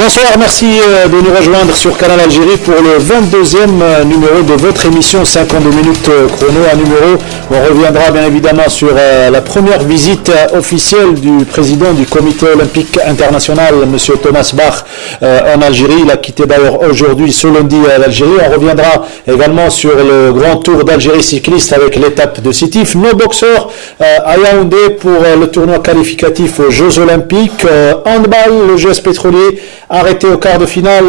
Bonsoir, merci de nous rejoindre sur Canal Algérie pour le 22e numéro de votre émission 52 minutes chrono, un numéro où on reviendra bien évidemment sur la première visite officielle du président du comité olympique international, M. Thomas Bach, en Algérie. Il a quitté d'ailleurs aujourd'hui, ce lundi, l'Algérie. On reviendra également sur le grand tour d'Algérie cycliste avec l'étape de Sétif. Nos boxeurs à Yaoundé pour le tournoi qualificatif aux Jeux Olympiques. Handball, le GS Pétrolier arrêté au quart de finale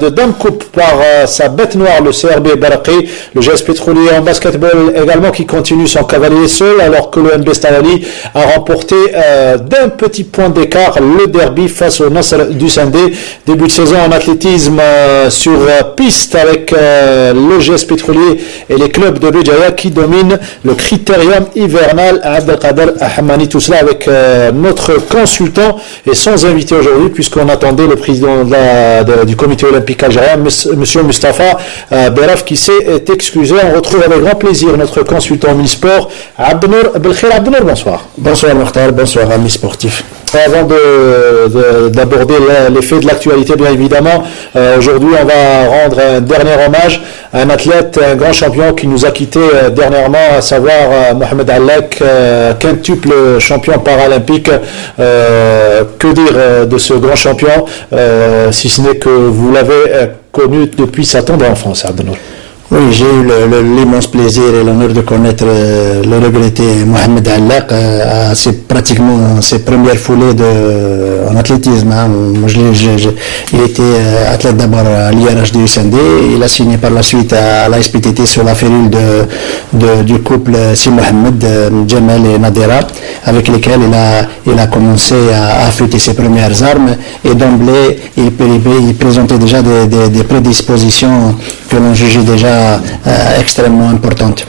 de Dame Coupe par sa bête noire, le CRB Baraqi. Le GS Pétrolier en basketball également qui continue son cavalier seul, alors que le NB Stawali a remporté d'un petit point d'écart le derby face au Nasr du Sindé. Début de saison en athlétisme sur piste avec le GS Pétrolier et les clubs de Béjaïa qui dominent le critérium hivernal à Abdelkader Ahmani. Tout cela avec notre consultant et sans invité aujourd'hui puisqu'on attendait le président du comité olympique algérien, monsieur Mustafa Beraf, qui s'est excusé. On retrouve avec grand plaisir notre consultant omnisport, Abdenour Belkhir. Abdenour, bonsoir. Bonsoir Mokhtar, bonsoir amis sportifs. Avant d'aborder les faits de l'actualité, bien évidemment, aujourd'hui on va rendre un dernier hommage à un athlète, un grand champion qui nous a quitté dernièrement, à savoir Mohamed Allek, quintuple champion paralympique. Que dire de ce grand champion, si ce n'est que vous l'avez connu depuis sa tendre enfance, Abdenour? Oui, j'ai eu l'immense plaisir et l'honneur de connaître le regretté Mohamed Allek à pratiquement ses premières foulées en athlétisme. Moi, il était athlète d'abord à l'IRH du SND, il a signé par la suite à la SPTT sur la férule du couple Si Mohamed, Djamel et Nadera, avec lesquels il a commencé à affûter ses premières armes, et d'emblée il présentait déjà des prédispositions que l'on jugeait déjà extrêmement importante.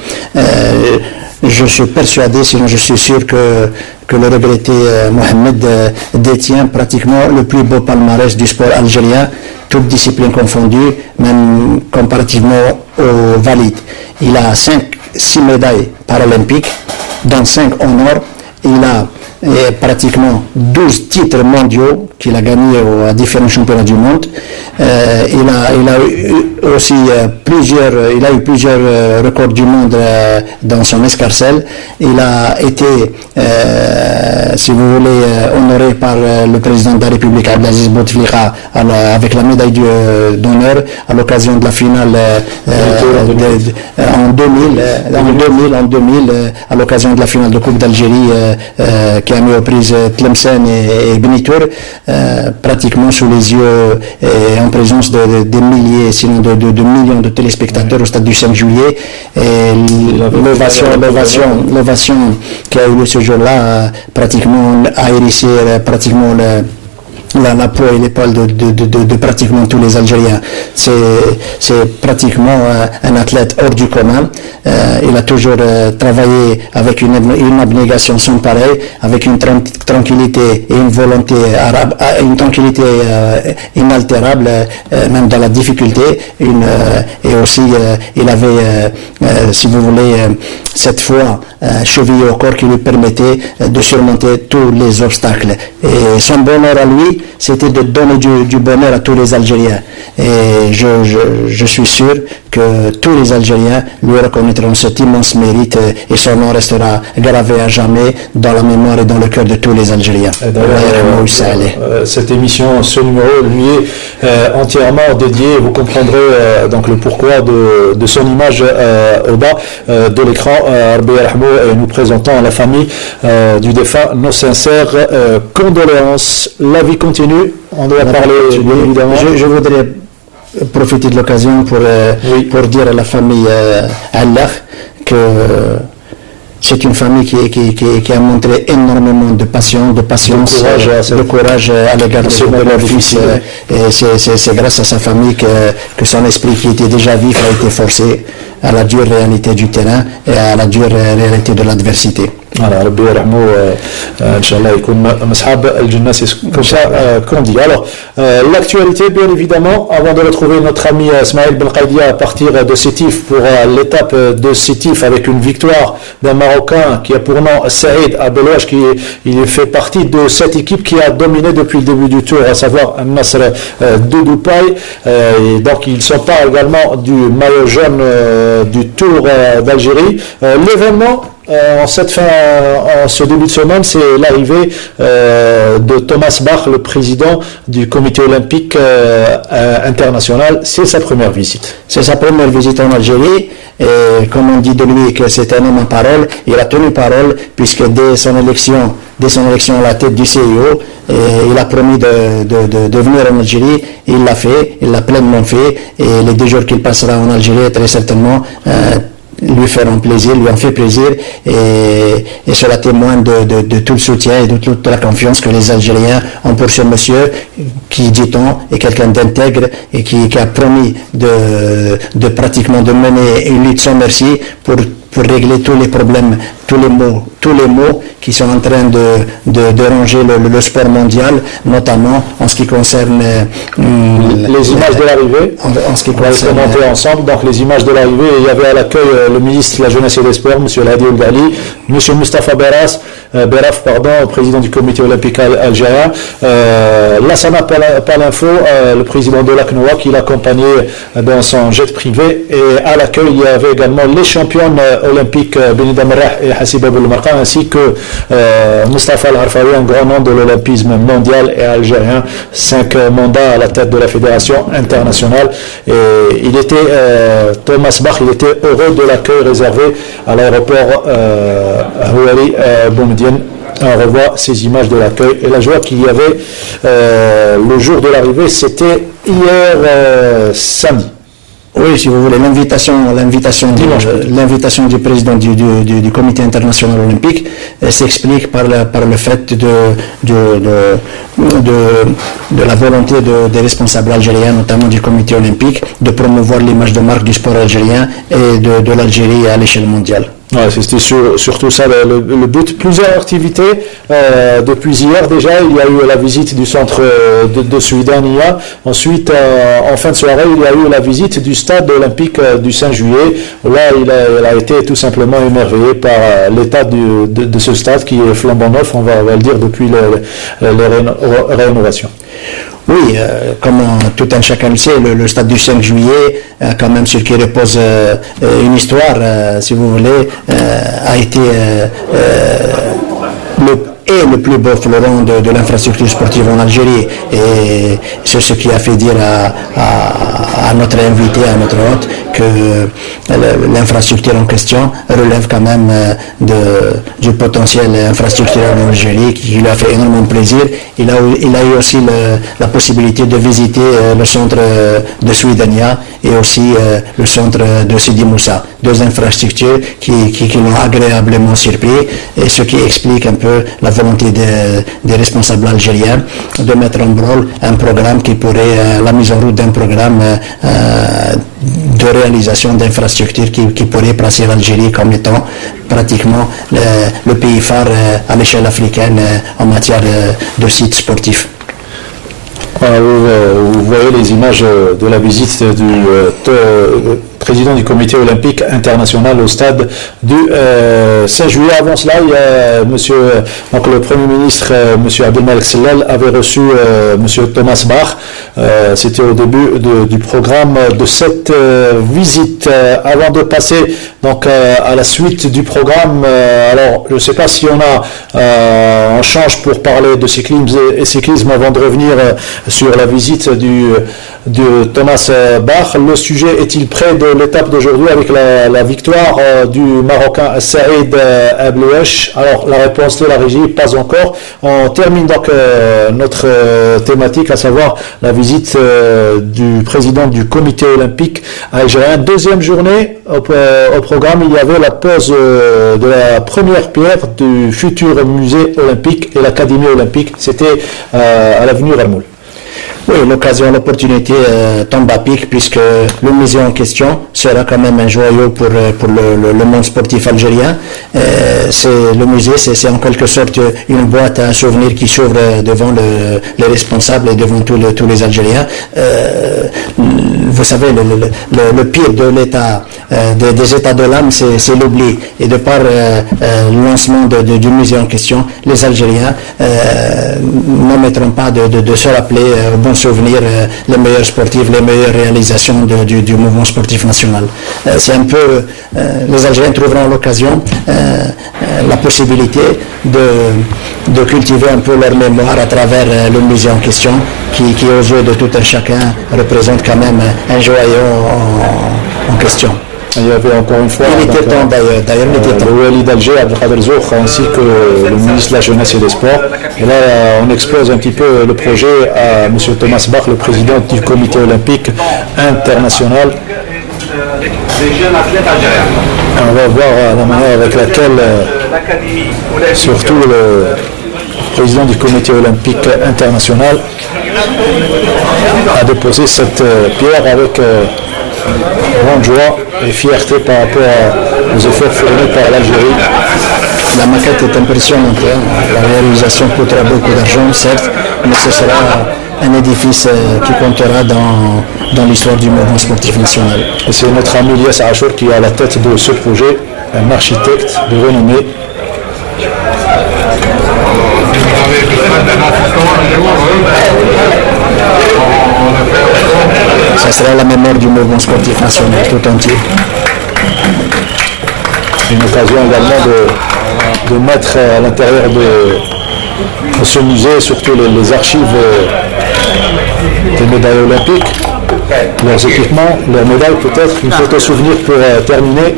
Je suis persuadé, sinon je suis sûr que le regretté Mohamed détient pratiquement le plus beau palmarès du sport algérien, toutes disciplines confondues, même comparativement aux valides. Il a 6 médailles paralympiques, dont 5 en or. Il a pratiquement 12 titres mondiaux qu'il a gagnés à différents championnats du monde. Il a eu aussi plusieurs records du monde dans son escarcelle. Il a été, si vous voulez, honoré par le président de la République Abdelaziz Bouteflika avec la médaille d'honneur à l'occasion de la finale en 2000, à l'occasion de la finale de Coupe d'Algérie qui a mis aux prises Tlemcen et Benitour, pratiquement sous les yeux et en présence des milliers, sinon de millions de téléspectateurs au stade du 5 juillet. Et l'ovation qui a eu lieu ce jour-là pratiquement a hérissé pratiquement la peau et l'épaule de pratiquement tous les Algériens. C'est pratiquement un athlète hors du commun. Il a toujours travaillé avec une abnégation sans pareil, avec une tranquillité et une volonté inaltérable, même dans la difficulté. Et aussi, il avait, si vous voulez, cette foi chevillée au corps qui lui permettait de surmonter tous les obstacles. Et son bonheur à lui, Algérie, c'était de donner du bonheur à tous les Algériens. Et je suis sûr que tous les Algériens lui reconnaîtront cet immense mérite et son nom restera gravé à jamais dans la mémoire et dans le cœur de tous les Algériens. Cette émission, ce numéro, lui est entièrement dédié. Vous comprendrez donc le pourquoi de son image au bas de l'écran. Et nous présentons à la famille du défunt nos sincères condoléances. La vie continue. On doit parler bien évidemment. Je voudrais profiter de l'occasion pour dire à la famille Allah que c'est une famille qui a montré énormément de passion, de patience, de courage à l'égard de leur fils. Et c'est grâce à sa famille que son esprit qui était déjà vif a été forcé à la dure réalité du terrain et à la dure réalité de l'adversité. Voilà, Rabbi yarhamou, Inch'Allah, يكون مصحاب الجنة, c'est comme ça qu'on dit. Alors, l'actualité, bien évidemment, avant de retrouver notre ami Ismaël Belkhaïdia à partir de Sétif pour l'étape de Sétif avec une victoire d'un Marocain qui a pour nom Saïd Abelouach, il fait partie de cette équipe qui a dominé depuis le début du tour, à savoir Al-Nasr de Dubaï. Et donc, il s'empare également du maillot jaune du Tour d'Algérie. L'événement en ce début de semaine, c'est l'arrivée de Thomas Bach, le président du comité olympique international. C'est sa première visite. C'est sa première visite en Algérie. Et comme on dit de lui que c'est un homme en parole, il a tenu parole puisque dès son élection à la tête du CIO, il a promis de venir en Algérie. Il l'a fait, il l'a pleinement fait. Et les 2 jours qu'il passera en Algérie, très certainement, lui feront plaisir, lui en fait plaisir, et cela témoigne de tout le soutien et de toute la confiance que les Algériens ont pour ce monsieur qui, dit-on, est quelqu'un d'intègre et qui a promis de pratiquement de mener une lutte sans merci pour régler tous les problèmes, tous les maux qui sont en train de déranger le sport mondial, notamment en ce qui concerne les images de l'arrivée. En ce qui on va les commenter ensemble. Donc les images de l'arrivée, il y avait à l'accueil le ministre de la Jeunesse et des Sports, M. Hadi Ould-Ghali, M. Moustapha Beraf, président du comité olympique algérien, Lassana Palinfo, le président de l'ACNOA, qui l'accompagnait dans son jet privé. Et à l'accueil, il y avait également les championnes olympiques Benida Merah et Hassiba Belmarqa, ainsi que Mustafa Al-Harfawi, un grand nom de l'olympisme mondial et algérien, 5 mandats à la tête de la fédération internationale. Et Thomas Bach, il était heureux de l'accueil réservé à l'aéroport Houari Boumediene. On revoit ces images de l'accueil et la joie qu'il y avait le jour de l'arrivée. C'était hier samedi. Oui, si vous voulez, l'invitation du président du comité international olympique s'explique par le fait de la volonté des responsables algériens, notamment du comité olympique, de promouvoir l'image de marque du sport algérien et de l'Algérie à l'échelle mondiale. Ouais, c'était surtout ça le but. Plusieurs activités depuis hier déjà. Il y a eu la visite du centre de Suidania. Ensuite, en fin de soirée, il y a eu la visite du stade olympique du 5 juillet. Là, il a été tout simplement émerveillé par l'état de ce stade qui est flambant neuf, on va le dire, depuis les rénovations. Oui, comme tout un chacun le sait, le stade du 5 juillet, quand même sur qui repose une histoire, si vous voulez, a été le plus beau fleuron de l'infrastructure sportive en Algérie. Et c'est ce qui a fait dire à notre invité, à notre hôte, que l'infrastructure en question relève quand même du potentiel infrastructurel en Algérie, qui lui a fait énormément plaisir. Il a eu aussi la possibilité de visiter le centre de Suidania et aussi le centre de Sidi Moussa, 2 infrastructures qui l'ont agréablement surpris, et ce qui explique un peu la volonté des responsables algériens de mettre en branle un programme qui pourrait, la mise en route d'un programme de réalisation d'infrastructures qui pourrait placer l'Algérie comme étant pratiquement le pays phare à l'échelle africaine en matière de sites sportifs. Vous voyez les images de la visite du président du comité olympique international au stade du 16 juillet. Avant cela, il y a donc le Premier ministre, monsieur Abdelmalek Sellal, avait reçu monsieur Thomas Bach. C'était au début du programme de cette visite. Avant de passer donc à la suite du programme, alors je ne sais pas si on change pour parler de cyclisme avant de revenir sur la visite de Thomas Bach. Le sujet est-il près de l'étape d'aujourd'hui avec la victoire du Marocain Saïd Ablouesh? Alors la réponse de la régie, pas encore. On termine donc notre thématique, à savoir la visite du président du comité olympique algérien. Deuxième journée au programme, il y avait la pose de la première pierre du futur musée olympique et l'académie olympique. C'était à l'avenue Ramoul. Oui, l'opportunité tombe à pic puisque le musée en question sera quand même un joyau pour le monde sportif algérien. Le musée, c'est en quelque sorte une boîte à souvenirs qui s'ouvre devant les responsables et devant tous les Algériens. Vous savez, le pire de l'état, des états de l'âme, c'est l'oubli. Et de par le lancement du musée en question, les Algériens n'omettront pas de se rappeler au bon souvenir les meilleurs sportifs, les meilleures réalisations du mouvement sportif national. C'est un peu, les Algériens trouveront l'occasion, la possibilité de cultiver un peu leur mémoire à travers le musée en question, qui aux yeux de tout un chacun représente quand même un joyau en question. Il y avait encore une fois il était temps d'ailleurs le Wali d'Alger, Abdelkader Zoukh, ainsi que le ministre de la Jeunesse et des Sports. Et là, on expose un petit peu le projet à M. Thomas Bach, le président du comité olympique international. Des jeunes athlètes algériens. On va voir la manière avec laquelle, surtout le président du comité olympique international, a déposé cette pierre avec grande joie et fierté par rapport aux efforts fournis par l'Algérie. La maquette est impressionnante. La réalisation coûtera beaucoup d'argent, certes, mais ce sera un édifice qui comptera dans l'histoire du mouvement sportif national. Et c'est notre ami Lias Achour qui est à la tête de ce projet, un architecte de renommée. Ça sera la mémoire du mouvement sportif national tout entier. Une occasion également de mettre à l'intérieur de ce musée surtout les archives des médailles olympiques, leurs équipements, leurs médailles peut-être, une photo souvenir pour terminer.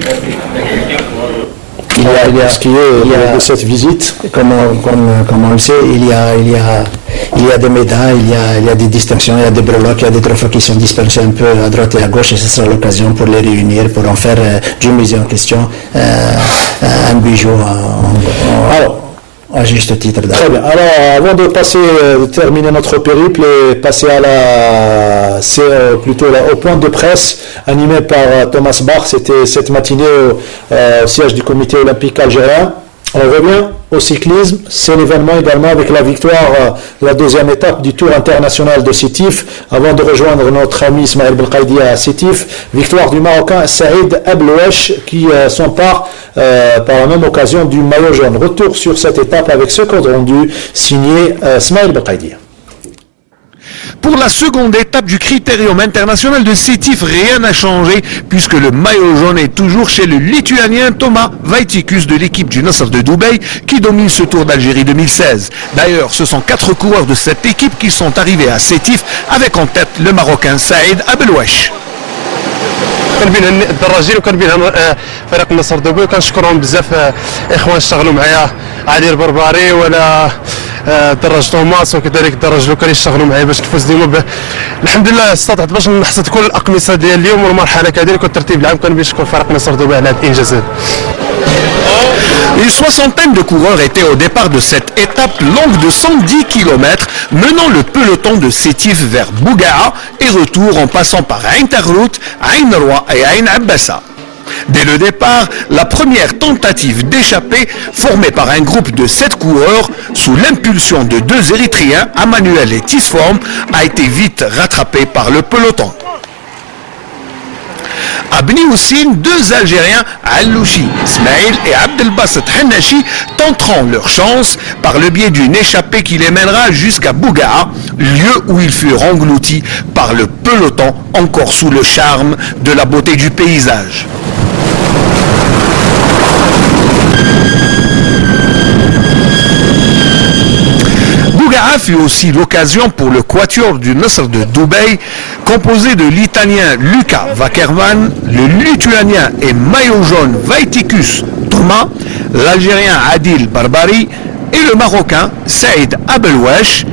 Il y a ce qui est de cette visite. Comme on le sait, il y a des médailles, il y a des distinctions, il y a des breloques, il y a des trophées qui sont dispersés un peu à droite et à gauche, et ce sera l'occasion pour les réunir, pour en faire du musée en question un bijou à juste titre. Très bien. Alors, avant de terminer notre périple et passer au point de presse animé par Thomas Bach, c'était cette matinée au siège du comité olympique algérien. On revient au cyclisme, c'est l'événement également avec la victoire de la deuxième étape du Tour international de Sétif. Avant de rejoindre notre ami Ismaël Belkhaïdi à Sétif, victoire du Marocain Saïd Ablouesh qui s'empare par la même occasion du maillot jaune. Retour sur cette étape avec ce compte rendu signé Ismaël Belkhaïdi. Pour la seconde étape du Critérium international de Sétif, rien n'a changé puisque le maillot jaune est toujours chez le Lituanien Thomas Vaitikus de l'équipe du Nasr de Dubaï qui domine ce Tour d'Algérie 2016. D'ailleurs, ce sont 4 coureurs de cette équipe qui sont arrivés à Sétif avec en tête le Marocain Saïd Ablouesh. كنبين الدراجين وكنبين فريق النصر دبي وكنشكرهم بزاف اخوان اشتغلوا معايا عادل برباري ولا دراج توماس وكذلك دراج لوكالي اشتغلوا معايا باش نفوز اليوم الحمد لله استطعت باش نحصد كل الاقمصه ديال اليوم والمرحله كذلك والترتيب العام كنبين نشكر فريق النصر دبي على هذا الانجاز هذا. Une soixantaine de coureurs étaient au départ de cette étape longue de 110 km, menant le peloton de Sétif vers Bougaa et retour en passant par Ain Tarlout, Ain Roa et Ain Abbassa. Dès le départ, la première tentative d'échapper, formée par un groupe de 7 coureurs, sous l'impulsion de 2 Érythréens, Emmanuel et Tisform, a été vite rattrapée par le peloton. À Bni Houssine, 2 Algériens, Allouchi, Ismail et Abdelbasset Hennachi, tenteront leur chance par le biais d'une échappée qui les mènera jusqu'à Bougaa, lieu où ils furent engloutis par le peloton encore sous le charme de la beauté du paysage. Bougaa fut aussi l'occasion pour le quatuor du Nasr de Dubaï, composé de l'Italien Luca Wackerman, le Lituanien et maillot jaune Vaiticus Thomas, l'Algérien Adil Barbari et le Marocain Saïd Abelwesh,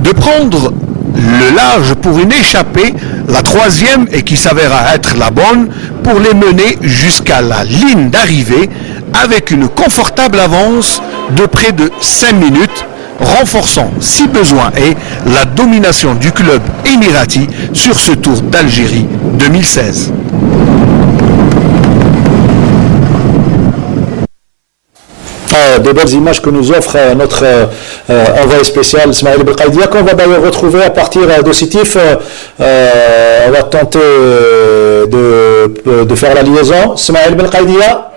de prendre le large pour une échappée, la 3e et qui s'avéra être la bonne, pour les mener jusqu'à la ligne d'arrivée avec une confortable avance de près de 5 minutes, renforçant, si besoin est, la domination du club émirati sur ce Tour d'Algérie 2016. Des belles images que nous offre notre envoyé spécial Ismaël Belkaidia, qu'on va d'ailleurs retrouver à partir de Sétif. On va tenter de faire la liaison. Ismaël Belkaidia.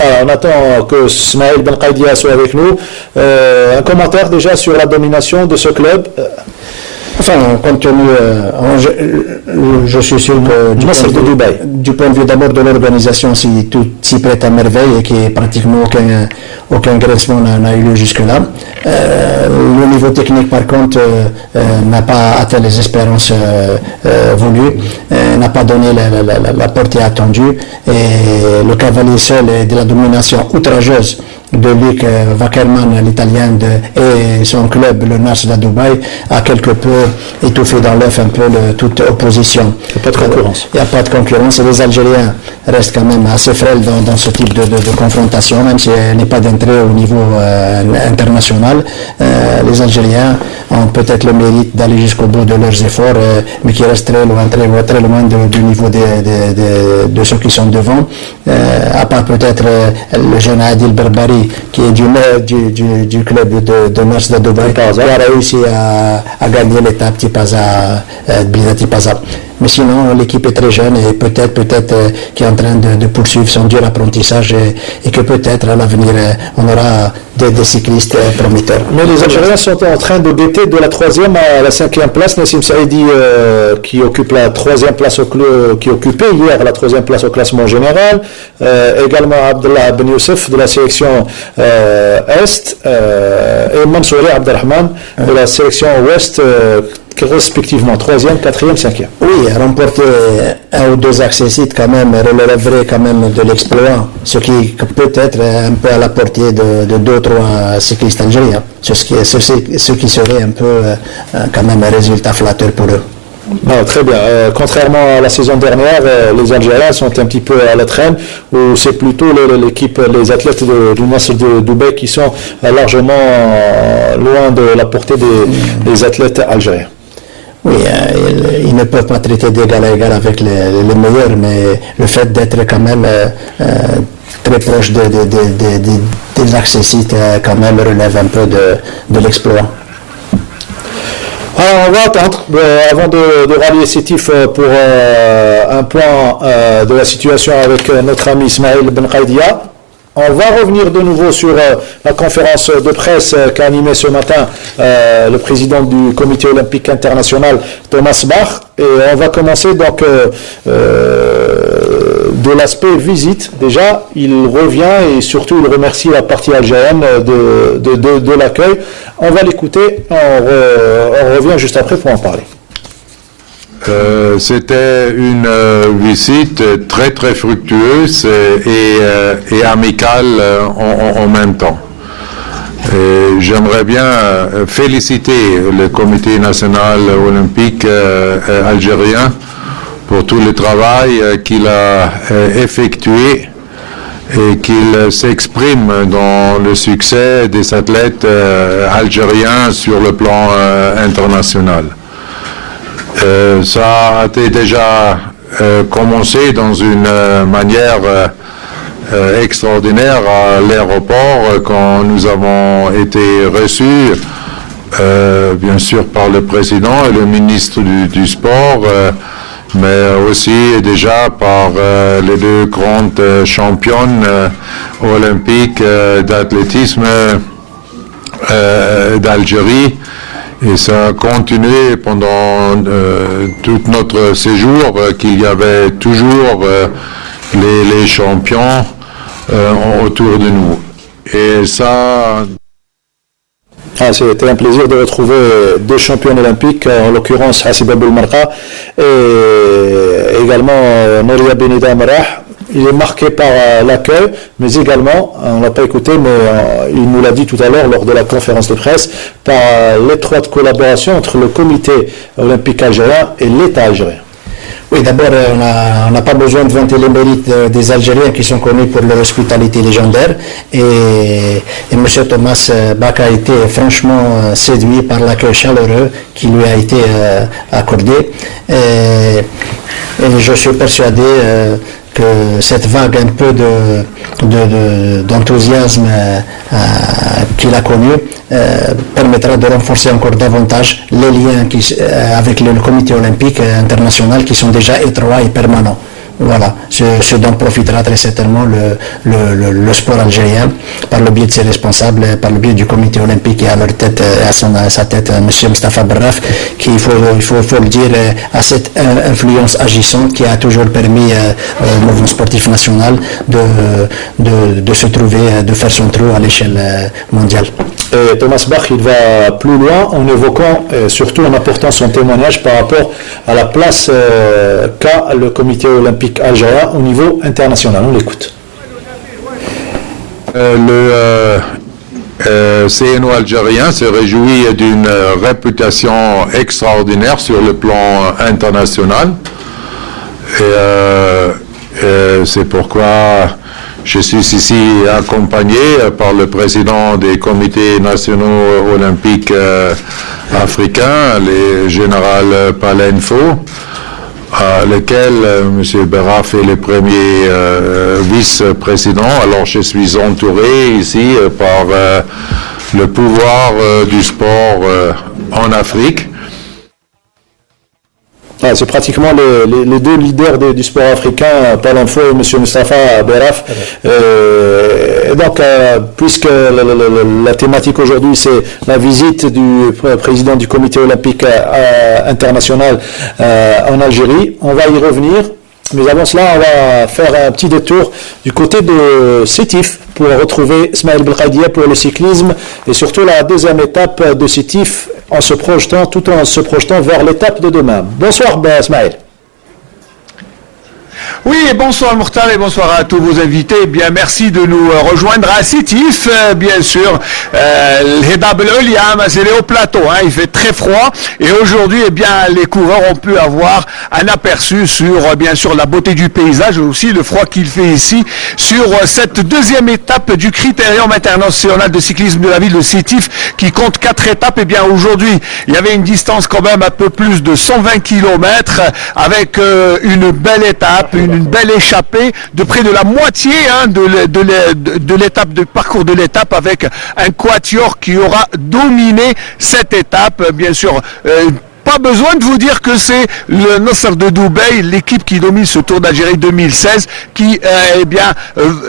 Alors, on attend que Ismaël Belkaidia soit avec nous. Un commentaire déjà sur la domination de ce club. Enfin, compte tenu, je suis sûr que du point de vue d'abord de l'organisation, si tout s'y prête à merveille et que pratiquement aucun grincement n'a eu lieu jusque-là. Le niveau technique, par contre, n'a pas atteint les espérances voulues, n'a pas donné la portée attendue, et le cavalier seul est de la domination outrageuse de Luc Wackerman, l'Italien, et son club, le Nasr de Dubaï, a quelque peu étouffé dans l'œuf un peu toute opposition. Il n'y a pas de concurrence. Il n'y a pas de concurrence, et les Algériens restent quand même assez frêles dans ce type de confrontation, même si elle n'est pas d'entrée au niveau international. Les Algériens ont peut-être le mérite d'aller jusqu'au bout de leurs efforts, mais qui restent très loin du niveau de ceux qui sont devant. À part peut-être le jeune Adil Barbari, qui est du club de Nasr de Dubaï, qui a réussi à gagner l'étape Tipaza. Mais sinon, l'équipe est très jeune et peut-être qui est en train de poursuivre son dur apprentissage et que peut-être à l'avenir on aura des cyclistes prometteurs. Mais les Algériens sont en train de guetter de la 3e à la 5e place. Nassim Saïdi qui occupe la 3e place qui occupait hier la 3e place au classement général. Également Abdallah Ben Youssef de la sélection Est et Mansouri Abdelrahman de la sélection Ouest, respectivement 3e, 4e, 5e. Oui, remporter un ou deux accessites quand même relèverait quand même de l'exploit, ce qui peut être un peu à la portée de 2 ou 3 cyclistes algériens, ce qui serait un peu quand même un résultat flatteur pour eux. Ah, très bien. Contrairement à la saison dernière, les Algériens sont un petit peu à la traîne, où c'est plutôt l'équipe, les athlètes du Nasr de Dubaï qui sont largement loin de la portée des athlètes algériens. Oui, ils ne peuvent pas traiter d'égal à égal avec les meilleurs, mais le fait d'être quand même très proche des accessites quand même relève un peu de l'exploit. Alors on va attendre, avant de rallier Sétif pour un point de la situation avec notre ami Ismaël Belkaidia. On va revenir de nouveau sur la conférence de presse qu'a animée ce matin le président du comité olympique international, Thomas Bach. Et on va commencer donc de l'aspect visite. Déjà, il revient et surtout il remercie la partie algérienne de l'accueil. On va l'écouter, on revient juste après pour en parler. C'était une visite très très fructueuse et amicale en même temps. J'aimerais bien féliciter le Comité national olympique algérien pour tout le travail qu'il a effectué et qu'il s'exprime dans le succès des athlètes algériens sur le plan international. Ça a été déjà commencé dans une manière extraordinaire à l'aéroport quand nous avons été reçus, bien sûr par le président et le ministre du sport, mais aussi déjà par les deux grandes championnes olympiques d'athlétisme d'Algérie. Et ça a continué pendant tout notre séjour, qu'il y avait toujours les champions autour de nous. Et ça... C'était un plaisir de retrouver deux champions olympiques, en l'occurrence Hassib Abdelmarqa et également Nouria Benida Marah. Il est marqué par l'accueil, mais également, on ne l'a pas écouté, mais il nous l'a dit tout à l'heure lors de la conférence de presse, par l'étroite collaboration entre le comité olympique algérien et l'État algérien. Oui, d'abord, on n'a pas besoin de vanter les mérites des Algériens qui sont connus pour leur hospitalité légendaire. Et M. Thomas Bach a été franchement séduit par l'accueil chaleureux qui lui a été accordé. Et je suis persuadé que cette vague un peu d'enthousiasme qu'il a connu permettra de renforcer encore davantage les liens avec le comité olympique international qui sont déjà étroits et permanents. Voilà, ce dont profitera très certainement le sport algérien par le biais de ses responsables, par le biais du comité olympique et à leur tête, à sa tête, M. Mostafa Berraf, qui, il faut le dire, a cette influence agissante qui a toujours permis au mouvement sportif national de se trouver, de faire son trou à l'échelle mondiale. Et Thomas Bach, il va plus loin en évoquant, surtout en apportant son témoignage par rapport à la place qu'a le comité olympique algérien au niveau international. On l'écoute. Le CNO algérien se réjouit d'une réputation extraordinaire sur le plan international. Et c'est pourquoi je suis ici accompagné par le président des comités nationaux olympiques africains, le général Palenfo, lequel M. Berraf est le premier vice-président. Alors je suis entouré ici par le pouvoir du sport en Afrique. C'est pratiquement les deux leaders du sport africain, Palenfo et M. Mostafa Berraf. Donc, puisque la thématique aujourd'hui, c'est la visite du président du comité olympique international en Algérie, on va y revenir. Mais avant cela, on va faire un petit détour du côté de Sétif pour retrouver Smaïl Belkhadia pour le cyclisme et surtout la deuxième étape de Sétif tout en se projetant vers l'étape de demain. Bonsoir Smaïl. Oui, bonsoir Mourtal et bonsoir à tous vos invités. Bien, merci de nous rejoindre à Sétif, bien sûr. L'Hedab el-Uliam, c'est au plateau, il fait très froid. Et aujourd'hui, eh bien, les coureurs ont pu avoir un aperçu sur, bien sûr, la beauté du paysage et aussi le froid qu'il fait ici sur cette deuxième étape du Critérium international de cyclisme de la ville de Sétif qui compte 4 étapes. Eh bien, aujourd'hui, il y avait une distance quand même un peu plus de 120 km avec une belle étape, une belle échappée de près de la moitié de l'étape, de parcours de l'étape avec un quatuor qui aura dominé cette étape. Bien sûr, pas besoin de vous dire que c'est le Nasser de Dubaï, l'équipe qui domine ce Tour d'Algérie 2016, qui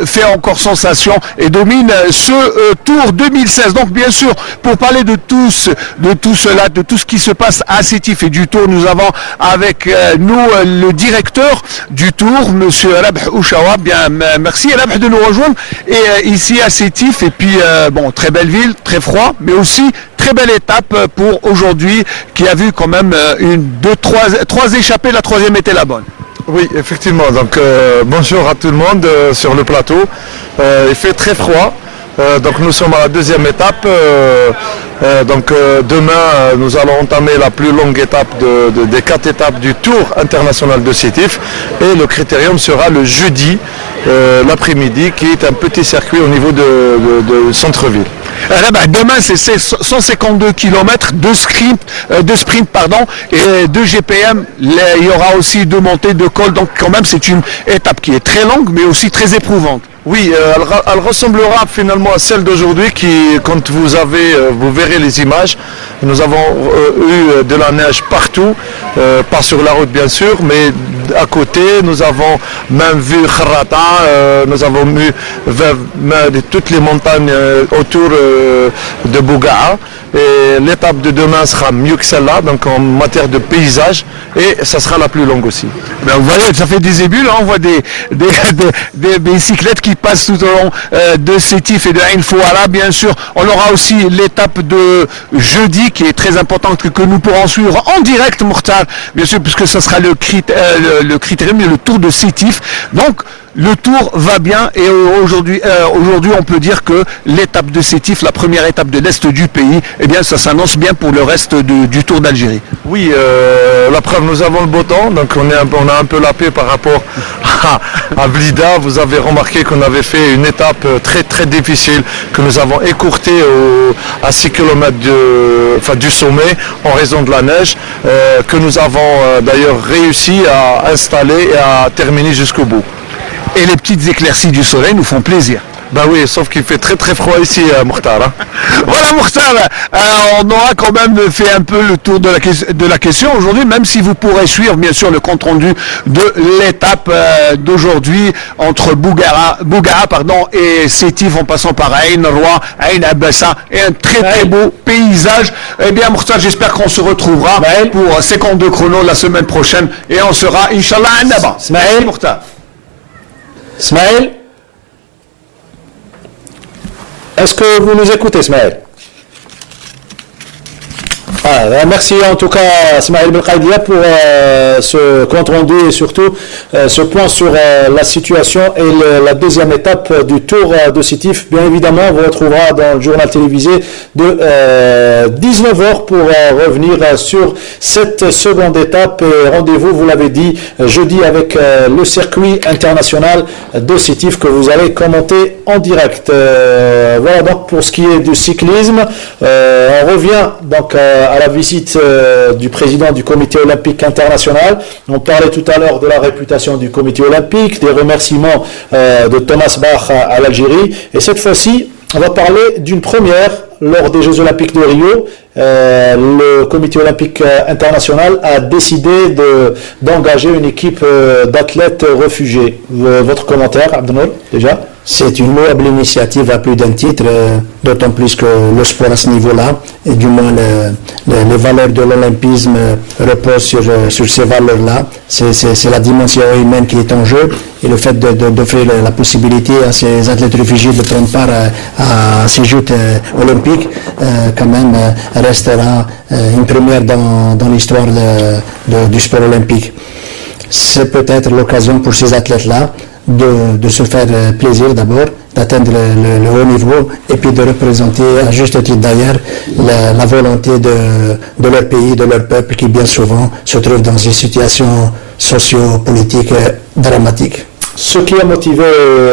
fait encore sensation et domine ce Tour 2016. Donc bien sûr, pour parler de tout cela, de tout ce qui se passe à Sétif et du Tour, nous avons avec nous le directeur du Tour, Monsieur Rabh Ouchawa. Bien, merci Rabh de nous rejoindre et ici à Sétif. Et puis très belle ville, très froid, mais aussi très belle étape pour aujourd'hui qui a vu quand même trois échappées, la troisième était la bonne. Oui, effectivement. Donc bonjour à tout le monde sur le plateau. Il fait très froid. Donc nous sommes à la deuxième étape. Demain, nous allons entamer la plus longue étape des 4 étapes du Tour international de Sétif. Et le critérium sera le jeudi, l'après-midi, qui est un petit circuit au niveau de centre-ville. Demain, c'est 152 km de sprint, et 2 GPM. Il y aura aussi 2 montées de col. Donc quand même, c'est une étape qui est très longue, mais aussi très éprouvante. Oui, elle ressemblera finalement à celle d'aujourd'hui qui, quand vous verrez les images, nous avons eu de la neige partout, pas sur la route bien sûr, mais à côté nous avons même vu Kharrata, nous avons vu toutes les montagnes autour de Bougaa. Et l'étape de demain sera mieux que celle-là, donc en matière de paysage, et ça sera la plus longue aussi. Ben vous voyez, ça fait des ébulles, hein, on voit des bicyclettes qui passent tout au long de Sétif et de Ain Fouara. Bien sûr, on aura aussi l'étape de jeudi qui est très importante que nous pourrons suivre en direct, Mokhtar, bien sûr, puisque ça sera le critérium, le tour de Sétif. Donc, le tour va bien et aujourd'hui on peut dire que l'étape de Sétif, la première étape de l'Est du pays, eh bien ça s'annonce bien pour le reste du Tour d'Algérie. Oui, la preuve, nous avons le beau temps, donc on a un peu la paix par rapport à Blida. Vous avez remarqué qu'on avait fait une étape très très difficile que nous avons écourtée à 6 km du sommet en raison de la neige, que nous avons d'ailleurs réussi à installer et à terminer jusqu'au bout. Et les petites éclaircies du soleil nous font plaisir. Ben oui, sauf qu'il fait très très froid ici, Mokhtar. Hein. Voilà, Mokhtar, on aura quand même fait un peu le tour de la question aujourd'hui, même si vous pourrez suivre bien sûr le compte-rendu de l'étape d'aujourd'hui entre Bougaa et Sétif en passant par Ain Roi, Ain Abassa et un très très beau paysage. Eh bien, Mokhtar, j'espère qu'on se retrouvera pour 52 chronos la semaine prochaine et on sera, Inch'Allah, à Naba. Smaïl, Mokhtar. Smaïl, est-ce que vous nous écoutez, Smaïl? Merci en tout cas Smaïl Belkhaïdia pour ce compte rendu et surtout ce point sur la situation et la deuxième étape du Tour de Sétif. Bien évidemment, on vous retrouvera dans le journal télévisé de 19h pour revenir sur cette seconde étape. Et rendez-vous, vous l'avez dit, jeudi avec le circuit international de Sétif que vous allez commenter en direct. Voilà donc pour ce qui est du cyclisme. On revient donc à la visite du président du comité olympique international. On parlait tout à l'heure de la réputation du comité olympique, des remerciements de Thomas Bach à l'Algérie. Et cette fois-ci, on va parler d'une première lors des Jeux olympiques de Rio. Le comité olympique international a décidé d'engager une équipe d'athlètes réfugiés. Votre commentaire, Abdenour, déjà? C'est une louable initiative à plus d'un titre, d'autant plus que le sport à ce niveau-là, et du moins les valeurs de l'olympisme reposent sur ces valeurs-là. C'est la dimension humaine qui est en jeu, et le fait d'offrir la possibilité à ces athlètes réfugiés de prendre part à ces Jeux olympiques, quand même restera une première dans l'histoire du sport olympique. C'est peut-être l'occasion pour ces athlètes-là de se faire plaisir d'abord, d'atteindre le haut niveau et puis de représenter à juste titre d'ailleurs la volonté de leur pays, de leur peuple qui bien souvent se trouve dans une situation socio-politique dramatique. Ce qui a motivé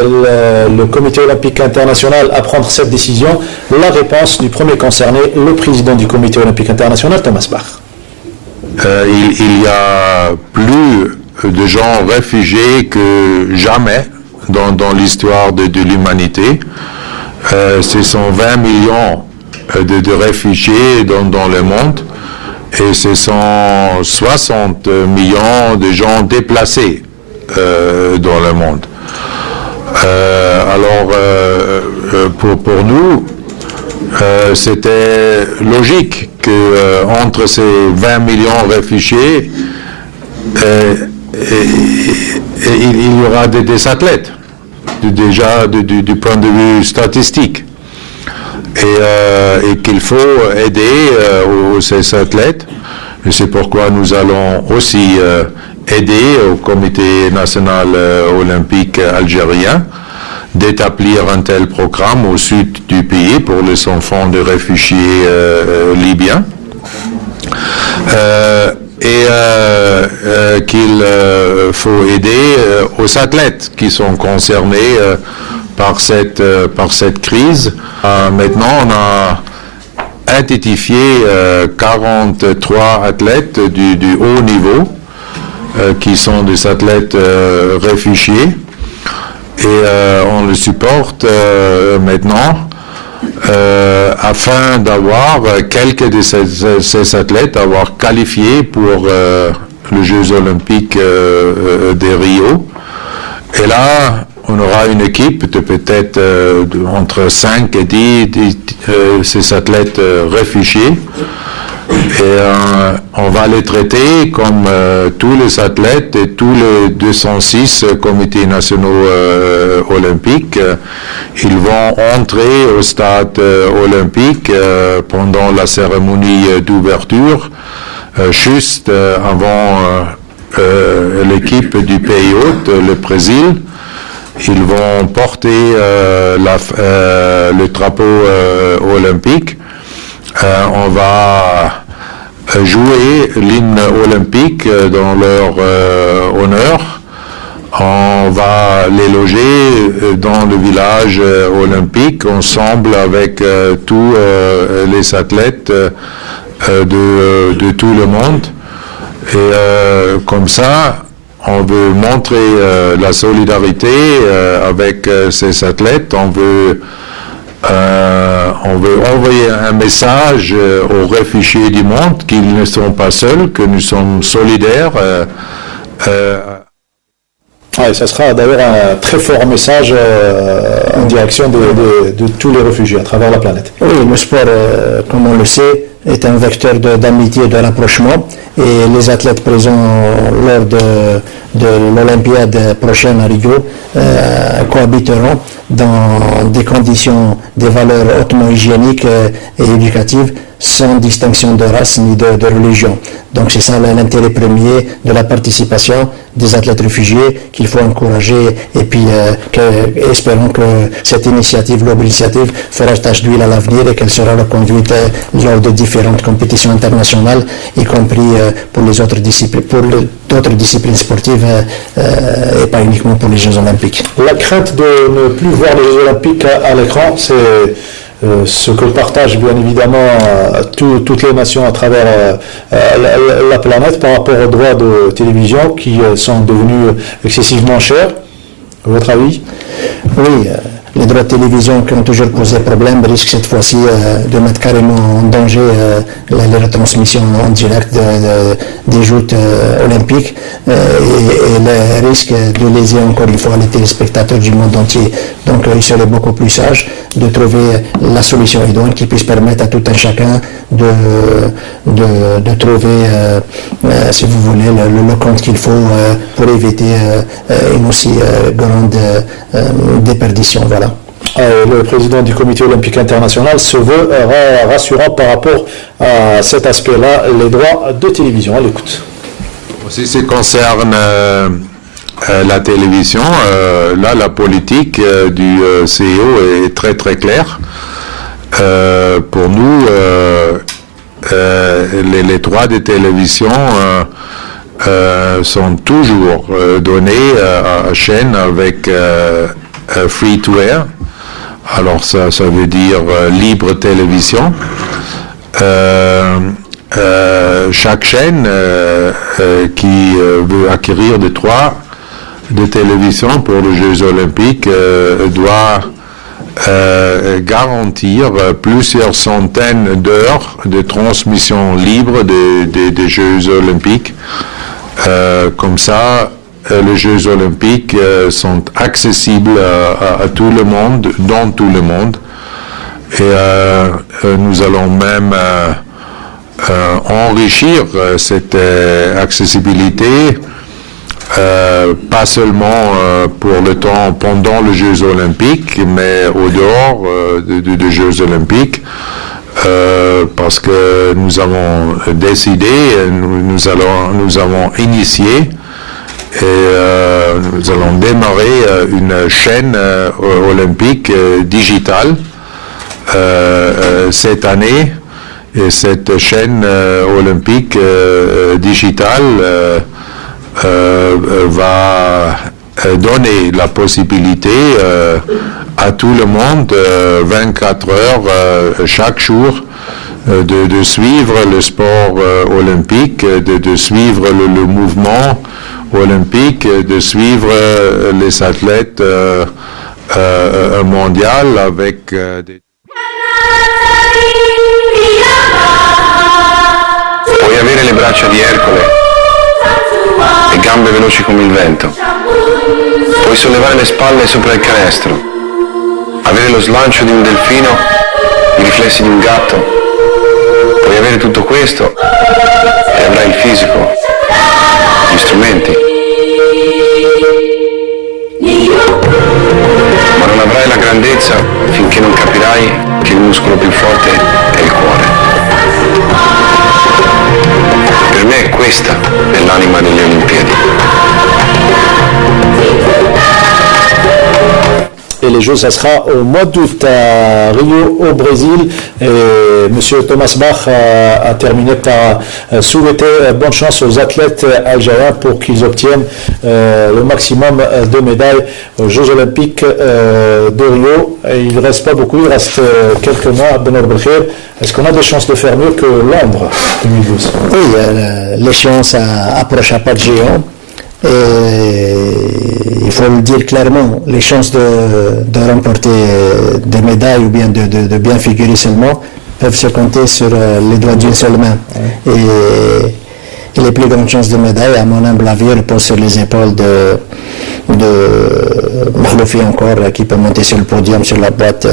le comité olympique international à prendre cette décision, la réponse du premier concerné, le président du comité olympique international, Thomas Bach. Il y a plus de gens réfugiés que jamais dans l'histoire de l'humanité. Ce sont 20 millions de réfugiés dans le monde et ce sont 60 millions de gens déplacés dans le monde. Pour nous, c'était logique que entre ces 20 millions de réfugiés, il y aura des athlètes, déjà du point de vue statistique, et qu'il faut aider ces athlètes. Et c'est pourquoi nous allons aussi aider au comité national olympique algérien d'établir un tel programme au sud du pays pour les enfants de réfugiés libyens. Qu'il faut aider aux athlètes qui sont concernés par cette crise. Maintenant, on a identifié 43 athlètes du haut niveau qui sont des athlètes réfugiés. et on le supporte maintenant afin d'avoir quelques de ces athlètes avoir qualifié pour les Jeux Olympiques de Rio. Et là, on aura une équipe de peut-être entre 5 et 10 ces athlètes réfugiés. Et on va les traiter comme tous les athlètes et tous les 206 comités nationaux olympiques. Ils vont entrer au stade olympique pendant la cérémonie d'ouverture, juste avant l'équipe du pays hôte, le Brésil. Ils vont porter le drapeau olympique. On va jouer l'hymne olympique dans leur honneur. On va les loger dans le village olympique ensemble avec tous les athlètes de tout le monde. Et comme ça, on veut montrer la solidarité avec ces athlètes. On veut envoyer un message aux réfugiés du monde qu'ils ne sont pas seuls, que nous sommes solidaires. Ouais, ça sera d'ailleurs un très fort message en direction de tous les réfugiés à travers la planète. Oui, le sport, comme on le sait, est un vecteur d'amitié et de rapprochement. Et les athlètes présents lors de l'Olympiade prochaine à Rio cohabiteront dans des conditions, des valeurs hautement hygiéniques et éducatives, sans distinction de race ni de religion. Donc c'est ça l'intérêt premier de la participation des athlètes réfugiés qu'il faut encourager, et puis espérons que cette initiative, l'initiative, fera tache d'huile à l'avenir et qu'elle sera reconduite lors de différentes compétitions internationales, y compris pour les autres disciplines, d'autres disciplines sportives et pas uniquement pour les Jeux Olympiques. La crainte de ne plus voir les Jeux Olympiques à l'écran, c'est ce que partagent bien évidemment toutes les nations à travers la planète par rapport aux droits de télévision qui sont devenus excessivement chers. À votre avis? Oui, les droits de télévision qui ont toujours posé problème risquent cette fois-ci de mettre carrément en danger les retransmissions en direct des joutes olympiques et le risque de léser encore une fois les téléspectateurs du monde entier. Donc il serait beaucoup plus sage de trouver la solution idoine qui puisse permettre à tout un chacun de trouver, si vous voulez, le compte qu'il faut pour éviter une aussi grande déperdition. Voilà. Le président du Comité olympique international se veut rassurant par rapport à cet aspect-là, les droits de télévision. On l'écoute. Si ça concerne la télévision, là, la politique du CEO est très très claire. Pour nous, les droits de télévision sont toujours donnés à chaîne avec free to air. Alors ça veut dire libre télévision. Chaque chaîne qui veut acquérir des droits de télévision pour les Jeux Olympiques doit garantir plusieurs centaines d'heures de transmission libre des Jeux Olympiques. Comme ça, les Jeux Olympiques sont accessibles à tout le monde, dans tout le monde. Et nous allons même enrichir cette accessibilité, pas seulement pour le temps pendant les Jeux Olympiques, mais au dehors des Jeux Olympiques, parce que nous avons décidé, nous avons initié et nous allons démarrer une chaîne olympique digitale cette année. Et cette chaîne olympique digitale va donner la possibilité à tout le monde 24 heures chaque jour de suivre le sport olympique, de suivre le mouvement olympiques, de suivre les athlètes mondiaux avec des... Puoi avere le braccia di Ercole e gambe veloci come il vento. Puoi sollevare le spalle sopra il canestro, avere lo slancio di un delfino, i riflessi di un gatto. Puoi avere tutto questo e avrai il fisico, gli strumenti. Ma non avrai la grandezza finché non capirai che il muscolo più forte è il cuore. Per me questa è l'anima delle Olimpiadi. Et les Jeux, ça sera au mois d'août à Rio, au Brésil. Et M. Thomas Bach a terminé par souhaiter bonne chance aux athlètes algériens pour qu'ils obtiennent le maximum de médailles aux Jeux Olympiques de Rio. Et il ne reste pas beaucoup, il reste quelques mois. Ben Belkhir, est-ce qu'on a des chances de faire mieux que Londres 2012? Oui, l'échéance approche à pas de géant. Et il faut le dire clairement, les chances de remporter des médailles ou bien de bien figurer seulement peuvent se compter sur les doigts d'une seule main. Et les plus grandes chances de médaille, à mon humble avis, reposent sur les épaules de Makhloufi encore, qui peut monter sur le podium, sur la boîte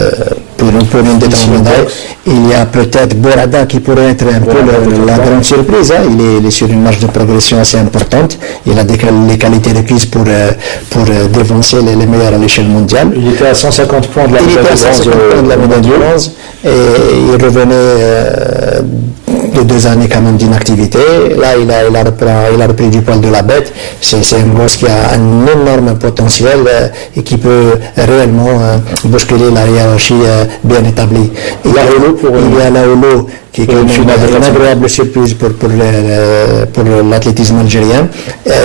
pour une des grandes médailles. Il y a peut-être Borada qui pourrait être un peu la grande surprise. Hein. Il est sur une marge de progression assez importante. Il a les qualités requises pour dévancer les meilleurs à l'échelle mondiale. Il était à 150 points de la médaille de bronze. Et il revenait de 2 années quand même d'inactivité. Là, il a repris du poil de la bête. C'est un gosse qui a un énorme potentiel et qui peut réellement bousculer la hiérarchie bien établie. Il y a Laolo qui est une agréable surprise pour l'athlétisme algérien.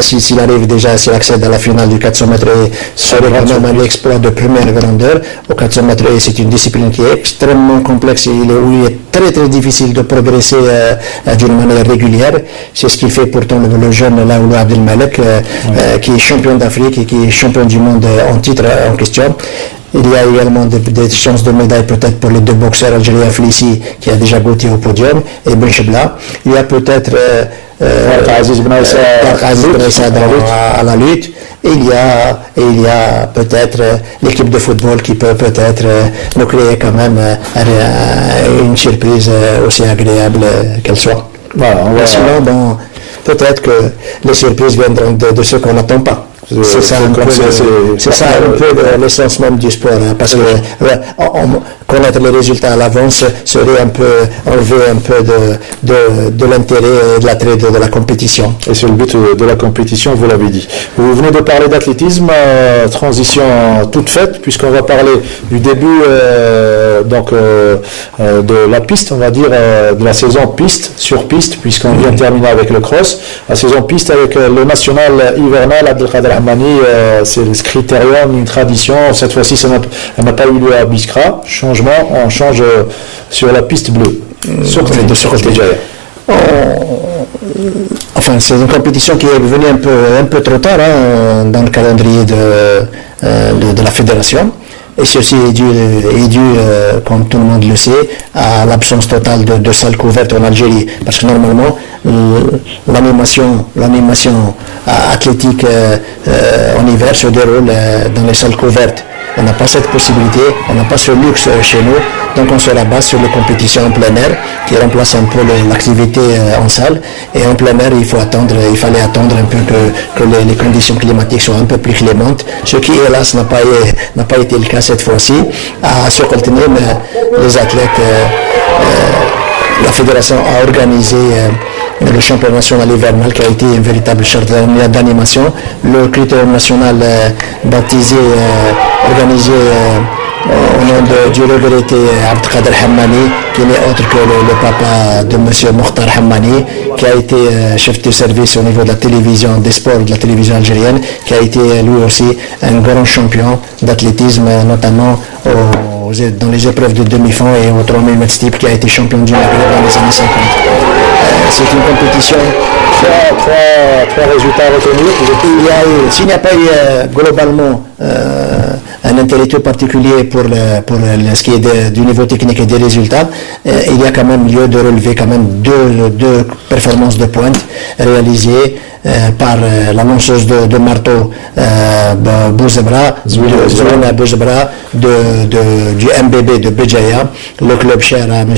S'il arrive déjà, s'il accède à la finale du 400 mètres, ce serait quand même un exploit de première grandeur. Au 400 mètres, c'est une discipline qui est extrêmement complexe et où il est très très difficile de progresser d'une manière régulière. C'est ce qu'il fait pourtant le jeune Laolo Abdelmalek, qui est champion d'Afrique et qui est champion du monde en titre en question. Il y a également des chances de médaille peut-être pour les 2 boxeurs algériens, Félici qui a déjà goûté au podium et Ben Chebla. Il y a peut-être Aziz Ben Issa à la lutte. Et il y a peut-être l'équipe de football qui peut peut-être nous créer quand même une surprise aussi agréable qu'elle soit. Voilà, sinon, bon, peut-être que les surprises viendront de ceux qu'on n'attend pas. C'est ça un peu l'essence même du sport, hein, parce que connaître les résultats à l'avance serait un peu enlever un peu de l'intérêt et de l'attrait de la compétition. Et c'est le but de la compétition, vous l'avez dit. Vous venez de parler d'athlétisme, transition toute faite, puisqu'on va parler du début de la piste, on va dire, de la saison piste sur piste, puisqu'on vient de terminer avec le cross. La saison piste avec le national hivernal Abdelkader Hamani, c'est le critérium, une tradition. Cette fois-ci, ça n'a pas eu lieu à Biskra. On change sur la piste bleue. Enfin, c'est une compétition qui est venue un peu trop tard dans le calendrier de la fédération. Et ceci est dû, comme tout le monde le sait, à l'absence totale de salles couvertes en Algérie. Parce que normalement, l'animation athlétique en hiver se déroule dans les salles couvertes. On n'a pas cette possibilité, on n'a pas ce luxe chez nous, donc on se rabat sur les compétitions en plein air qui remplacent un peu l'activité en salle. Et en plein air, il fallait attendre un peu que les conditions climatiques soient un peu plus clémentes, ce qui hélas n'a pas été le cas cette fois-ci. À Sokoltenim, les athlètes, la fédération a organisé le championnat national hivernal qui a été une véritable charte d'animation. Le critérium national baptisé, organisé au nom du regretté Abdelkader Hammani, qui n'est autre que le papa de M. Mokhtar Hammani, qui a été chef de service au niveau de la télévision, des sports de la télévision algérienne, qui a été lui aussi un grand champion d'athlétisme, notamment dans les épreuves de demi-fond et au 3000 mètres steeple, qui a été champion du Maghreb dans les années 50. C'est une compétition trois résultats à retenir. S'il n'y a pas eu globalement un intérêt particulier pour ce qui est du niveau technique et des résultats, il y a quand même lieu de relever quand même deux performances de pointe réalisées par la lanceuse de marteau Bouzebra, Zouna Bouzebra du MBB de Béjaïa, le club cher à M.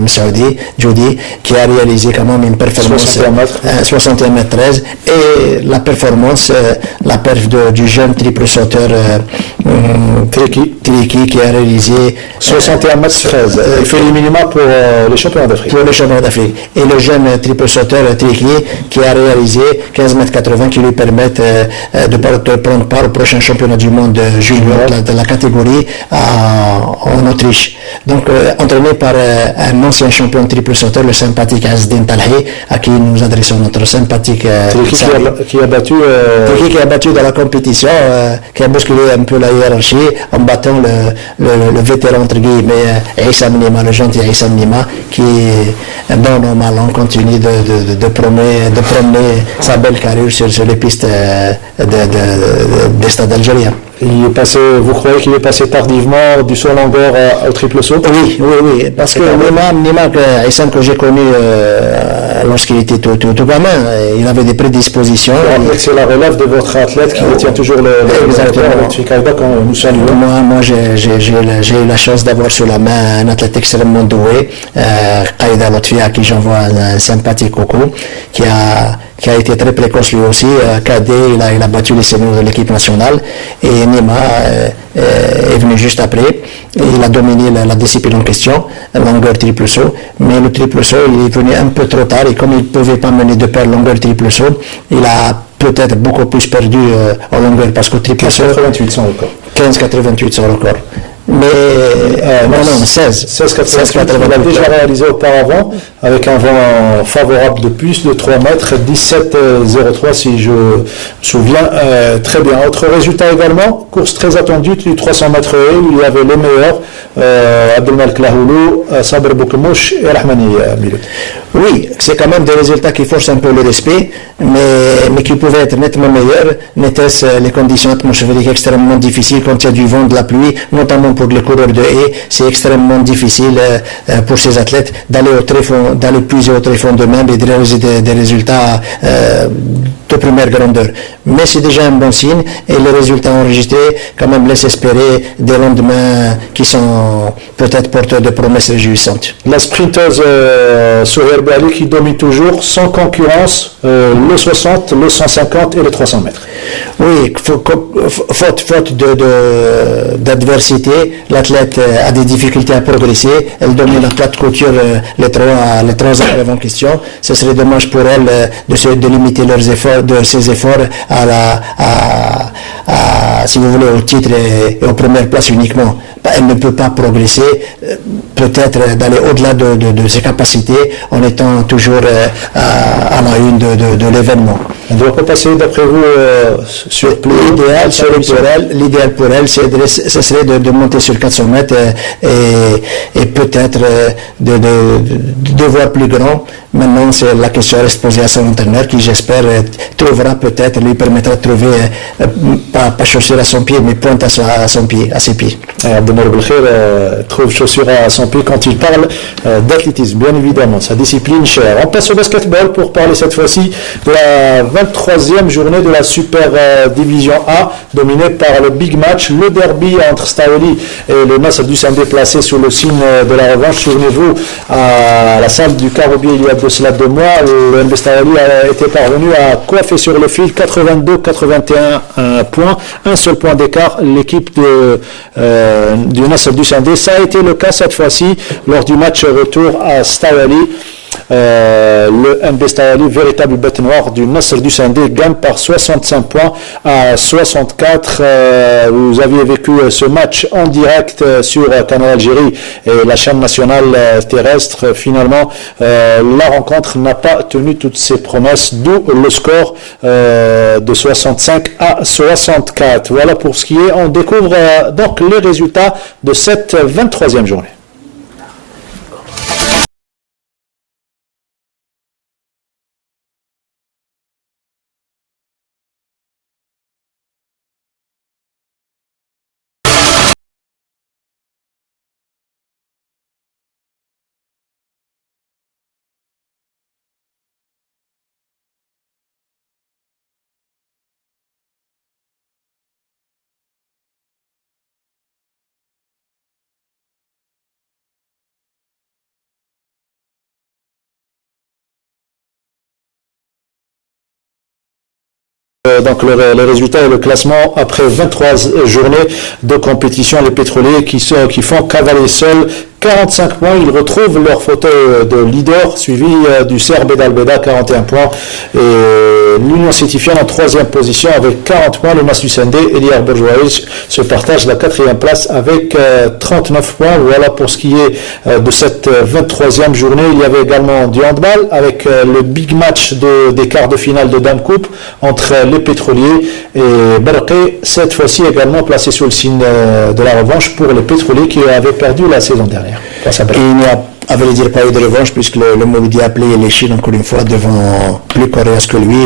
Msaoudi, Djoudi, qui a réalisé quand même une performance 61 mètres 13, et la performance, la perf du jeune triple sauteur Triki qui a réalisé 61 mètres 13. Il fait les minima pour les championnats d'Afrique. Pour les championnats d'Afrique. Et le jeune triple sauteur Triki qui a réalisé 15 mètres 80 qui lui permettent de prendre part au prochain championnat du monde junior de la catégorie en Autriche. Donc entraîné par un ancien champion de triple sauteur, le sympathique Azdin Talhi, à qui nous adressons notre sympathique Triki qui a battu Triki qui a battu dans la compétition, qui a bousculé un peu la hiérarchie en battant le vétéran entre guillemets Issa Mnima, le gentil Issa Mnima, qui bon an mal an continue de promener sa belle carrière sur les pistes des stades algériens. Il est passé, vous croyez qu'il est passé tardivement du saut en longueur au triple saut? Oui, parce que Mnima que j'ai connu lorsqu'il était tout gamin, il avait des prédispositions. C'est la relève de votre athlète qui détient toujours le record quand nous saluons. Moi j'ai eu la chance d'avoir sur la main un athlète extrêmement doué, Qaïda Lotfi, à qui j'envoie un sympathique coucou, qui a été très précoce lui aussi, cadet, il a battu les seniors de l'équipe nationale, et Nima est venu juste après. Il a dominé la discipline en question, longueur triple saut, mais le triple saut il est venu un peu trop tard, et comme il ne pouvait pas mener de pair longueur triple saut, il a peut-être beaucoup plus perdu en longueur, parce que triple saut 15,88 son record. 15,88 son record. Mais non, 16,88. On l'a déjà réalisé auparavant avec un vent favorable de plus de 3 mètres, 17,03 si je me souviens très bien. Autre résultat également, course très attendue du 300 mètres haies où il y avait les meilleurs, Abdelmalek Lahoulou, Sabr Boukmouch et Rahmani Milou. Oui, c'est quand même des résultats qui forcent un peu le respect, mais qui pouvaient être nettement meilleurs, n'était-ce les conditions atmosphériques extrêmement difficiles quand il y a du vent, de la pluie, notamment pour les coureurs de haies. C'est extrêmement difficile pour ces athlètes d'aller puiser au tréfond d'eux-mêmes et de réaliser des résultats de première grandeur. Mais c'est déjà un bon signe, et les résultats enregistrés quand même laissent espérer des lendemains qui sont peut-être porteurs de promesses réjouissantes. La sprinteuse Souhair Bali qui domine toujours sans concurrence le 60, le 150 et le 300 mètres. Oui, faute d'adversité, l'athlète a des difficultés à progresser. Elle domine la plate couture les trois épreuves en question. Ce serait dommage pour elle de limiter ses efforts si vous voulez, au titre et aux premières places uniquement. Elle ne peut pas progresser, peut-être d'aller au-delà de ses capacités en étant toujours à la une de l'événement. Elle doit pas passer, d'après vous, sur plus. L'idéal pour elle, ce serait de monter sur 400 mètres et peut-être de voir plus grand. Maintenant, la question reste posée à son entraîneur qui, j'espère, lui permettra de trouver, pas chaussure à son pied, mais pointe à ses pieds. Abdelmalek Belkhair trouve chaussure à son pied quand il parle d'athlétisme, bien évidemment, sa discipline chère. On passe au basketball pour parler cette fois-ci de la 23e journée de la Super Division A, dominée par le big match, le derby entre Staoli et le Nasr du Sandé, placé sous le signe de la revanche. Souvenez-vous, à la salle du Caroubier il y a de cela 2 mois, le MB Staoli a été parvenu à coiffer sur le fil 82-81 points, un seul point d'écart, l'équipe du Nasr du Sandé. Ça a été le cas cette fois-ci lors du match retour à Staoli. Le MB Staoli, véritable bête noire du Nasr du Sandé, gagne par 65 points à 64. Vous aviez vécu ce match en direct sur Canal Algérie et la chaîne nationale terrestre. Finalement, la rencontre n'a pas tenu toutes ses promesses, d'où le score de 65 à 64. Voilà pour ce qui est. On découvre donc les résultats de cette 23e journée. Donc les résultats et le classement après 23 journées de compétition. Les pétroliers qui font cavaler seuls 45 points, ils retrouvent leur fauteuil de leader, suivi du Serbe d'Albeda, 41 points, et l'Union Sétifienne en 3e position avec 40 points. Le Maslu Sendé et l'IR Bourgeois se partagent la 4e place avec 39 points. Voilà pour ce qui est de cette 23e journée. Il y avait également du handball avec le big match des quarts de finale de Dame Coupe entre les pétroliers et Barqé, cette fois-ci également placé sous le signe de la revanche pour les pétroliers qui avaient perdu la saison dernière. Il n'y a, à vrai dire, pas eu de revanche puisque le Mouloudi a appelé les Chines encore une fois devant plus coréen que lui,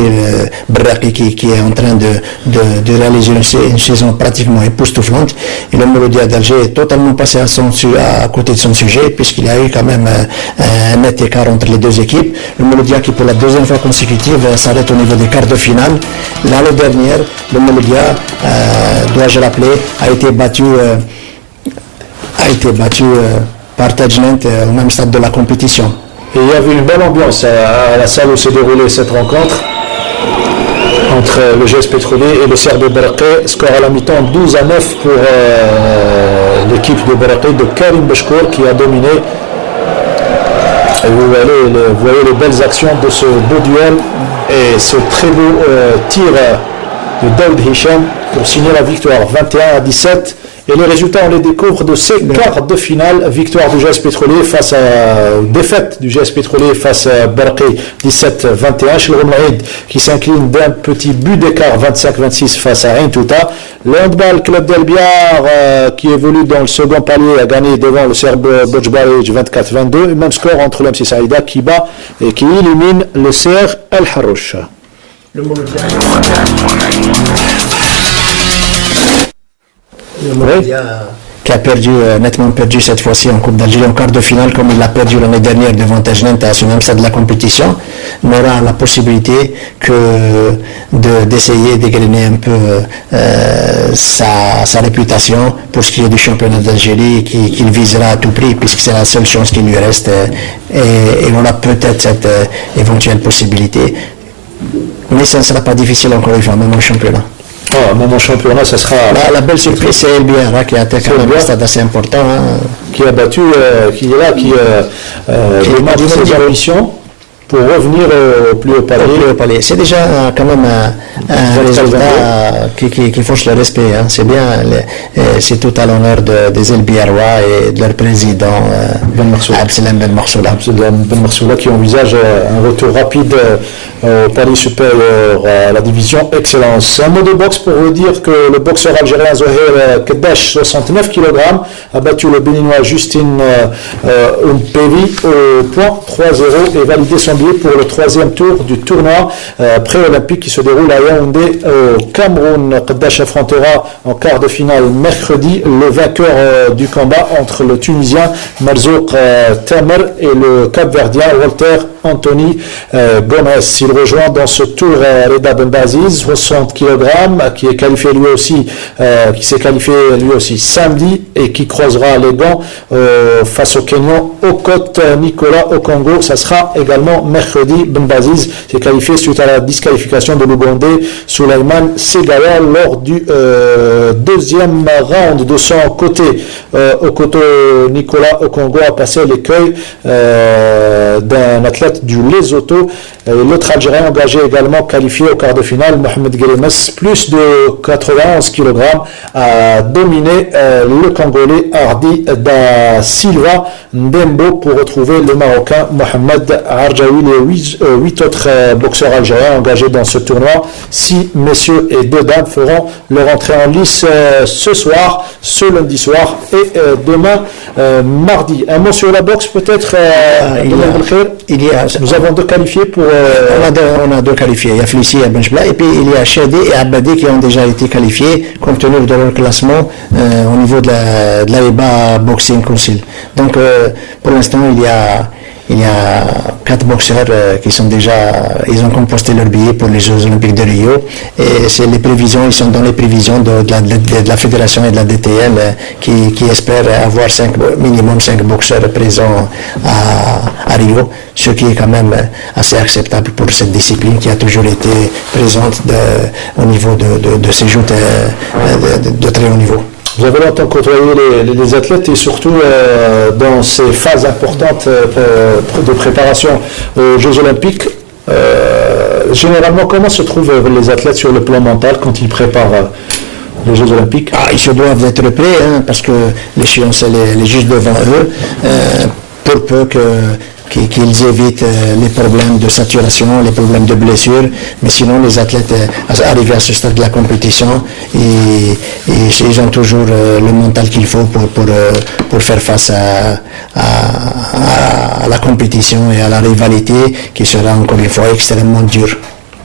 Barqé qui est en train de réaliser une saison pratiquement époustouflante, et le Mouloudi d'Alger est totalement passé à côté de son sujet puisqu'il y a eu quand même un net écart entre les deux équipes. Le Mouloudi qui pour la 2e fois consécutive s'arrête au niveau des quarts de finale. L'année dernière, le Mouloudi, dois-je rappeler, a été battu par Tajnent au même stade de la compétition. Et il y avait une belle ambiance à la salle où s'est déroulée cette rencontre entre le GS Pétrolier et le Serbe Barqé. Score à la mi-temps 12-9 pour l'équipe de Barqé de Karim Beshkour qui a dominé. Et vous voyez les belles actions de ce beau duel et ce très beau tir de Daoud Hicham pour signer la victoire 21-17. Et les résultats, on les découvre de ces quarts de finale. Victoire du GS Pétrolier face à défaite du GS Pétrolier face à Barqé 17-21. Chez le Romlaïd qui s'incline d'un petit but d'écart 25-26 face à Ain Touta. Le handball club d'Elbiar qui évolue dans le second palier a gagné devant le Serbe Bojbarij 24-22. Même score entre l'MC Saïda qui bat et qui élimine le CR El Harouch. Le Mouloudi qui a nettement perdu cette fois-ci en Coupe d'Algérie en quart de finale comme il l'a perdu l'année dernière devant Tajnent à ce même stade de la compétition, n'aura la possibilité que d'essayer d'égrener un peu sa réputation pour ce qui est du championnat d'Algérie qu'il visera à tout prix puisque c'est la seule chance qui lui reste et on a peut-être cette éventuelle possibilité, mais ça ne sera pas difficile encore une fois, même au championnat. Même en championnat, ça sera... La belle surprise, c'est Elbiar qui a attaqué un stade assez important. Qui a battu, qui est là, qui demande ses ambitions pour revenir au plus haut palier. C'est déjà quand même un résultat qui force le respect. C'est bien, c'est tout à l'honneur des Elbiarois et de leur président Abdelem Ben Marsoula. Abdelem Ben Marsoula qui envisage un retour rapide au palier supérieur à la division Excellence. Un mot de boxe pour vous dire que le boxeur algérien Zohair Keddash, 69 kg, a battu le béninois Justin Umpevi au point 3-0 et validé son billet pour le 3e tour du tournoi pré-olympique qui se déroule à Yaoundé au Cameroun. Keddash affrontera en quart de finale mercredi le vainqueur du combat entre le Tunisien Marzouk Tamer et le Cap-Verdien Walter Anthony Gomez. Il rejoint dans ce tour Reda Benbaziz, 60 kg, qui est qualifié lui aussi, qui s'est qualifié lui aussi samedi et qui croisera les gants face au Kenyan Okot Nicolas Okongo. Ça sera également mercredi. Benbaziz s'est qualifié suite à la disqualification de l'Ougandais Souleymane Segaya lors du 2e round. De son côté, Okoto Nicolas Okongo a passé l'écueil d'un athlète du Lesotho. L'autre Algérien engagé également qualifié au quart de finale, Mohamed Guélemes, plus de 91 kg, a dominé le Congolais Hardy da Silva Ndembo pour retrouver le Marocain Mohamed Arjaoui. Les 8 autres boxeurs algériens engagés dans ce tournoi, 6 messieurs et 2 dames, feront leur entrée en lice ce soir, ce lundi soir et demain mardi. Un mot sur la boxe peut-être nous avons 2 qualifiés pour... On a 2 qualifiés, il y a Félicie et Benjbla, et puis il y a Chedi et Abadi qui ont déjà été qualifiés compte tenu de leur classement au niveau de l'AEBA Boxing Council. Donc pour l'instant il il y a 4 boxeurs ils ont composté leur billet pour les Jeux Olympiques de Rio. Et c'est les prévisions, ils sont dans les prévisions de la fédération et de la DTL qui espèrent avoir minimum 5 boxeurs présents à Rio, ce qui est quand même assez acceptable pour cette discipline qui a toujours été présente au niveau de ces joutes de très haut niveau. Vous avez longtemps côtoyé les athlètes et surtout dans ces phases importantes de préparation aux Jeux Olympiques. Généralement, comment se trouvent les athlètes sur le plan mental quand ils préparent les Jeux Olympiques? Ils se doivent être prêts parce que l'échéance elle est juste devant eux. Pour peu qu'ils évitent les problèmes de saturation, les problèmes de blessures, mais sinon les athlètes arrivés à ce stade de la compétition, ils ont toujours le mental qu'il faut pour faire face à la compétition et à la rivalité qui sera encore une fois extrêmement dure.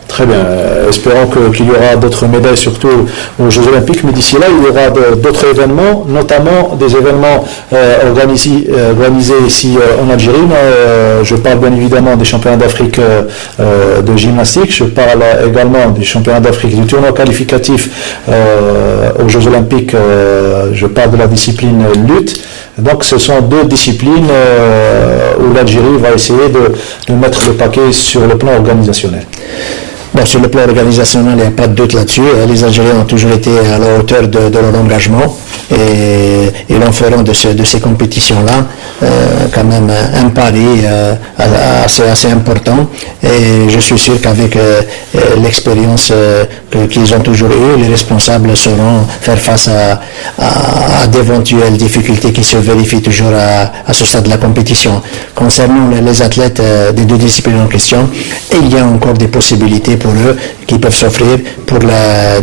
Très bien, espérons qu'il y aura d'autres médailles, surtout aux Jeux Olympiques, mais d'ici là, il y aura d'autres événements, notamment des événements organisés ici en Algérie. Je parle bien évidemment des championnats d'Afrique de gymnastique, je parle également des championnats d'Afrique du tournoi qualificatif aux Jeux Olympiques, je parle de la discipline lutte. Donc ce sont 2 disciplines où l'Algérie va essayer de mettre le paquet sur le plan organisationnel. Bon, sur le plan organisationnel, il n'y a pas de doute là-dessus. Les Algériens ont toujours été à la hauteur de leur engagement et ils en feront de ces compétitions-là quand même un pari assez important. Et je suis sûr qu'avec l'expérience qu'ils ont toujours eue, les responsables sauront faire face à d'éventuelles difficultés qui se vérifient toujours à ce stade de la compétition. Concernant les athlètes des 2 disciplines en question, il y a encore des possibilités pour eux qui peuvent s'offrir pour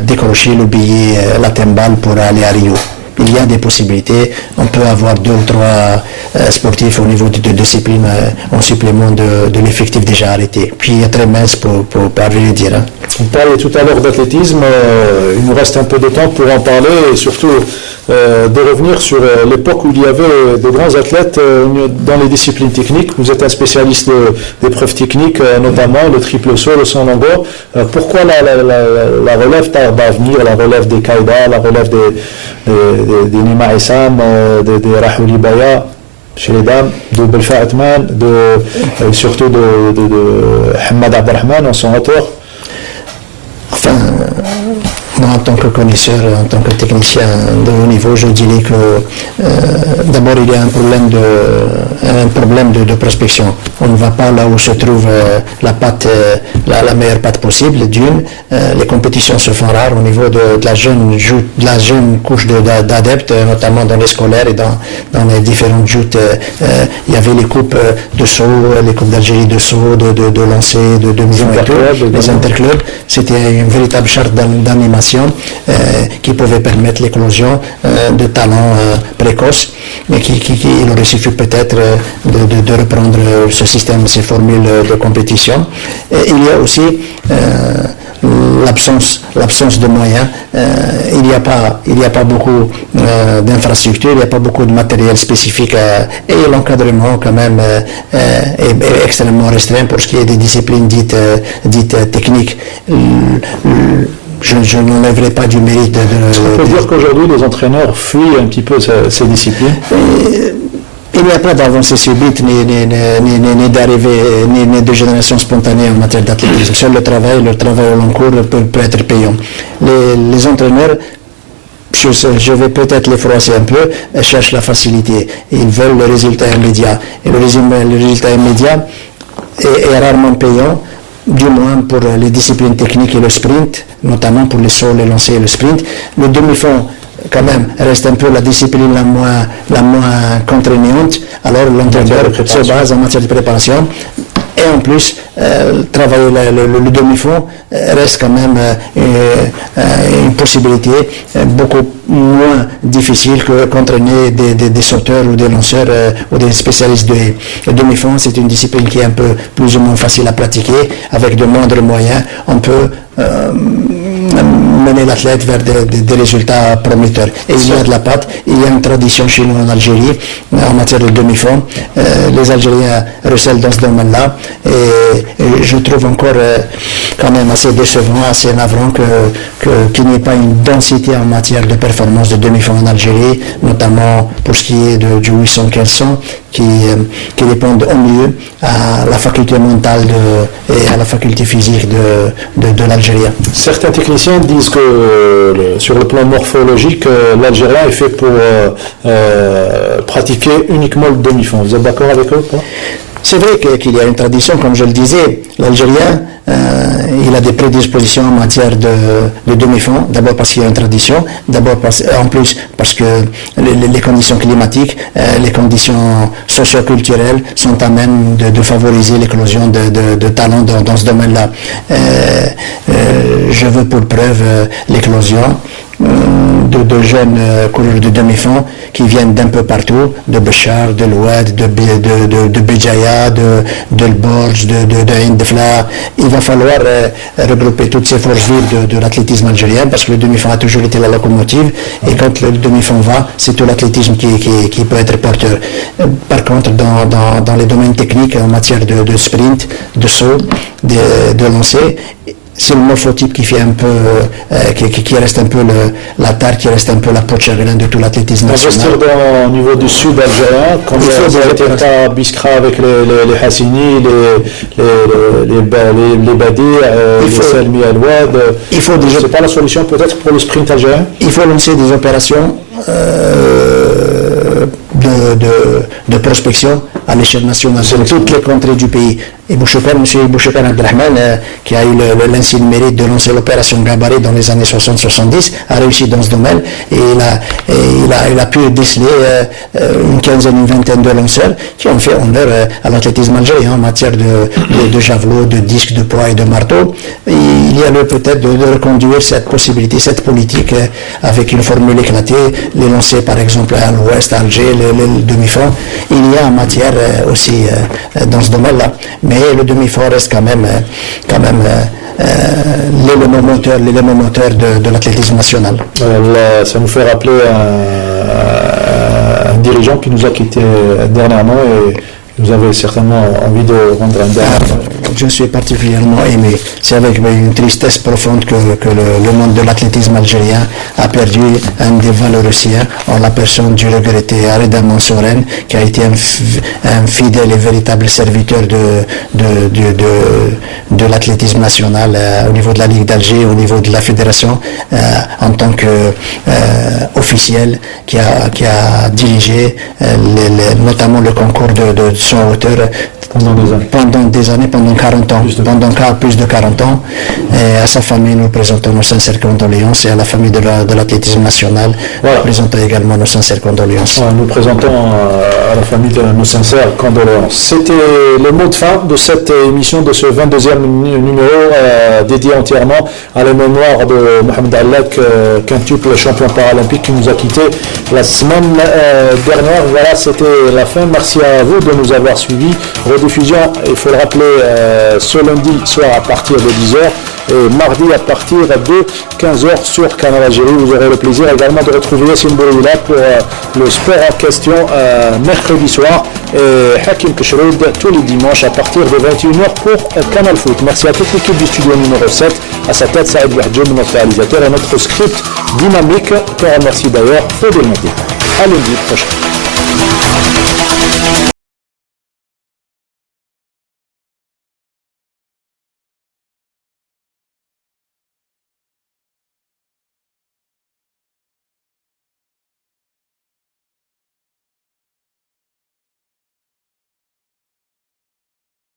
décrocher le billet, la timbale pour aller à Rio. Il y a des possibilités, on peut avoir 2 ou 3 sportifs au niveau de disciplines en supplément de l'effectif déjà arrêté. Puis il y a très mince pour le dire. On parlait tout à l'heure d'athlétisme, il nous reste un peu de temps pour en parler et surtout de revenir sur l'époque où il y avait de grands athlètes dans les disciplines techniques. Vous êtes un spécialiste d'épreuves techniques, notamment le triple saut, le saut en longueur. Pourquoi la relève tarde à venir, la relève des Qaïda, la relève des Nima Issam, des Rahouli Baya chez les dames, de Belfa Atman, surtout de Hamad Abdelrahman en son auteur? Enfin, moi, en tant que connaisseur, en tant que technicien de haut niveau, je dirais que d'abord il y a un problème de prospection. On ne va pas là où se trouve la meilleure patte possible. D'une, les compétitions se font rares au niveau de la jeune couche d'adeptes, notamment dans les scolaires et dans les différentes joutes. Il y avait les coupes de saut, les coupes d'Algérie de saut, de lancer, de mise en tout, les interclubs. C'était une véritable charte d'animation qui pouvait permettre l'éclosion de talents précoces, mais il aurait suffi peut-être de reprendre ce système, ces formules de compétition. Et il y a aussi l'absence de moyens. Il n'y a pas beaucoup d'infrastructures, il n'y a pas beaucoup de matériel spécifique et l'encadrement quand même est extrêmement restreint pour ce qui est des disciplines dites techniques. Je n'enlèverai pas du mérite On peut dire qu'aujourd'hui les entraîneurs fuient un petit peu ces disciplines. Il n'y a pas d'avancée subite, ni d'arrivée, ni de génération spontanée en matière d'athlétisme. Seul le travail au long cours peut être payant. Les entraîneurs, je vais peut-être les froisser un peu, cherchent la facilité. Ils veulent le résultat immédiat. Et le résultat immédiat est rarement payant, du moins pour les disciplines techniques et le sprint, notamment pour les sauts, les lancers et le sprint. Le demi-fond, quand même, reste un peu la discipline la moins contraignante. Alors l'entraîneur se base en matière de préparation. Et en plus, travailler le demi-fond reste quand même une possibilité beaucoup moins difficile que qu'entraîner des sauteurs ou des lanceurs ou des spécialistes de haie. Le demi-fond, c'est une discipline qui est un peu plus ou moins facile à pratiquer, avec de moindres moyens. On peut mener l'athlète vers des résultats prometteurs. Et il y a de la patte, il y a une tradition chez nous en Algérie en matière de demi-fond. Les Algériens recèlent dans ce domaine-là et je trouve encore quand même assez décevant, assez navrant qu'il n'y ait pas une densité en matière de performance de demi-fond en Algérie, notamment pour ce qui est du 800-1500 qui répondent au mieux à la faculté mentale et à la faculté physique de l'Algérien. Certains techniciens disent que sur le plan morphologique, l'Algérien est fait pour pratiquer uniquement le demi-fond. Vous êtes d'accord avec eux? C'est vrai qu'il y a une tradition, comme je le disais, l'Algérien, il a des prédispositions en matière de demi-fond, d'abord parce qu'il y a une tradition, d'abord en plus parce que les conditions climatiques, les conditions socio-culturelles sont à même de favoriser l'éclosion de talents dans ce domaine-là. Je veux pour preuve l'éclosion de jeunes coureurs de demi-fond qui viennent d'un peu partout, de Béchar, de l'Oued, de Béjaïa, de l'Borj, de Indefla. Il va falloir regrouper toutes ces forces vives de l'athlétisme algérien parce que le demi-fond a toujours été la locomotive et quand le demi-fond va, c'est tout l'athlétisme qui peut être porteur. Par contre, dans les domaines techniques en matière de sprint, de saut, de lancer, c'est le morphotype qui fait un peu, qui reste un peu la tare, qui reste un peu la peau de chagrin de tout l'athlétisme national. Investir au niveau du sud algérien, comme vous avez été à Biskra avec les Hassini, les Badi, les Salmi Al-Wad. C'est pas la solution peut-être pour le sprint algérien? Il faut lancer des opérations de prospection à l'échelle nationale dans toutes les contrées du pays. Et M. Bouchoukan Abdelrahman, qui a eu l'insigne mérite de lancer l'opération Gabarit dans les années 60-70, a réussi dans ce domaine et il a pu déceler une quinzaine, une vingtaine de lanceurs qui ont fait honneur à l'athlétisme algérien en matière de javelot, de disque, de poids et de marteau. Et il y a lieu peut-être de reconduire cette possibilité, cette politique avec une formule éclatée, les lancer par exemple à l'ouest, à Alger, le demi-fond. Il y a en matière aussi dans ce domaine-là. Mais le demi-fond reste quand même l'élément moteur de l'athlétisme national. Ça nous fait rappeler un dirigeant qui nous a quittés dernièrement et vous avez certainement envie de rendre un dernier. Je suis particulièrement ému. C'est avec une tristesse profonde que le monde de l'athlétisme algérien a perdu un des valeureux siens en la personne du regretté Reda Mansouren, qui a été un fidèle et véritable serviteur de l'athlétisme national au niveau de la Ligue d'Alger, au niveau de la fédération, en tant qu'officiel qui a dirigé notamment le concours de son hauteur pendant des années, pendant 40 ans, plus de 40 ans. Et à sa famille, nous présentons nos sincères condoléances et à la famille de l'athlétisme national, nous présentons également nos sincères condoléances. Nous présentons à la famille de nos sincères condoléances. C'était le mot de fin de cette émission, de ce 22e numéro dédié entièrement à la mémoire de Mohamed Allak, quintuple champion paralympique qui nous a quittés la semaine dernière. Voilà, c'était la fin. Merci à vous de nous avoir suivis. Rediffusion, il faut le rappeler, ce lundi soir à partir de 10h et mardi à partir de 15h sur Canal Algérie. Vous aurez le plaisir également de retrouver Yassine Bouroula pour le sport en question mercredi soir et Hakim Keshroud tous les dimanches à partir de 21h pour Canal Foot. Merci à toute l'équipe du studio numéro 7, à sa tête Saïd Bouhdjoum, notre réalisateur et notre script dynamique, qu'on remercie d'ailleurs, faut démonter. À lundi prochain.